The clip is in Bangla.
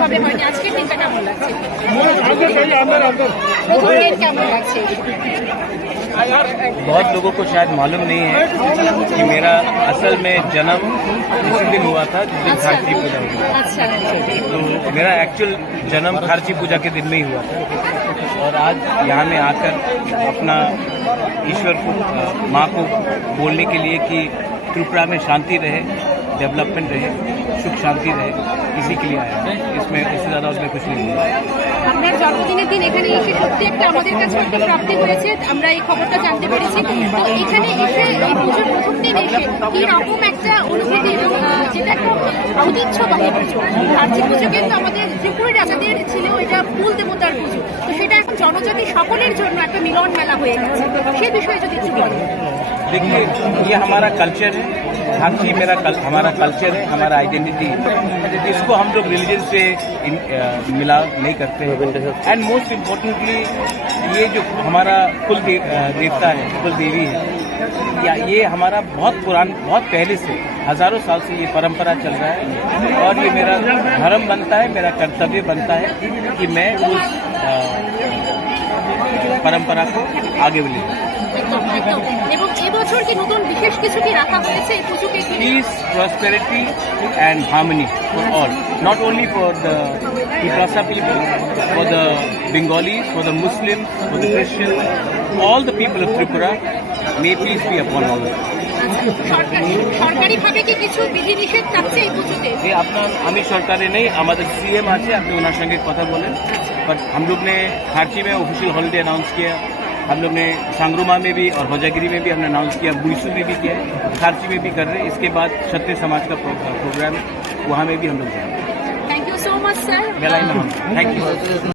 ভাবে হয়নি, আজকের দিনটা কেমন লাগছে? প্রথম দিন কেমন লাগছে? बहुत लोगों को शायद मालूम नहीं है कि मेरा असल में जन्म इसी दिन हुआ था जिस दिन खारची पूजा हुई। अच्छा, तो मेरा एक्चुअल जन्म खारची पूजा के दिन में ही हुआ था और आज यहाँ में आकर अपना ईश्वर को माँ को बोलने के लिए कि त्रिपुरा में शांति रहे, डेवलपमेंट रहे, सुख शांति रहे, इसी के लिए आया है। इसमें इससे ज़्यादा उसमें कुछ नहीं है। আপনার জন্মদিনের দিন এখানে এসে সত্যি একটা আমাদের কাছে একটা প্রাপ্তি হয়েছে, আমরা এই খবরটা জানতে পেরেছি। তো এখানে এসে এই পুজোর প্রথম দিন এসে কি রকম একটা অনুভূতি, এবং যেটা একটা ঐতিহ্যবাহী পুজো। খারচি পুজো কিন্তু আমাদের ত্রিপুরের রাজাদের ছিল, এটা কুল দেবতার পুজো। তো সেটা এখন জনজাতি সকলের জন্য একটা মিলন মেলা হয়ে গেছে, সে বিষয়ে যদি একটু বলেন। देखिए, ये हमारा कल्चर है, खारची हमारा कल्चर है, हमारा आइडेंटिटी है, इसको हम लोग रिलीजन से मिला नहीं करते हैं। एंड मोस्ट इम्पोर्टेंटली ये जो हमारा कुल देवता है, कुल देवी है, या ये हमारा बहुत पहले से हजारों साल से ये परंपरा चल रहा है और ये मेरा धर्म बनता है, मेरा कर्तव्य बनता है कि मैं उस परंपरा को आगे ले जाऊं। এবং এবছর কি নতুন বিশেষ কিছু কি রাখা হয়েছে এই পুজোকে? Peace, prosperity and harmony for all, not only for the Tiprasa people, for the Bengalis, for the Muslims, for the Christians, all the people of Tripura, may peace be upon all of them. সরকারিভাবে কি কিছু বিধিনিষেধ থাকছে এই পুজোতে? ये अपना हमें सरकारें नहीं, हमारे सीएम আছে, আপনি ওনার সঙ্গে কথা বলেন। पर हम लोग ने खारची में ऑफिशियल हॉलिडे अनाउंस किया, हम लोग ने सांगरुमा में भी और होजागिरी में भी हमने अनाउंस किया, बुईसू में भी किया है, खारची में भी कर रहे हैं। इसके बाद क्षत्रिय समाज का प्रोग्राम है, वहाँ में भी हम लोग जाएंगे। Thank you so much sir. मेला ही में हम थैंक यू।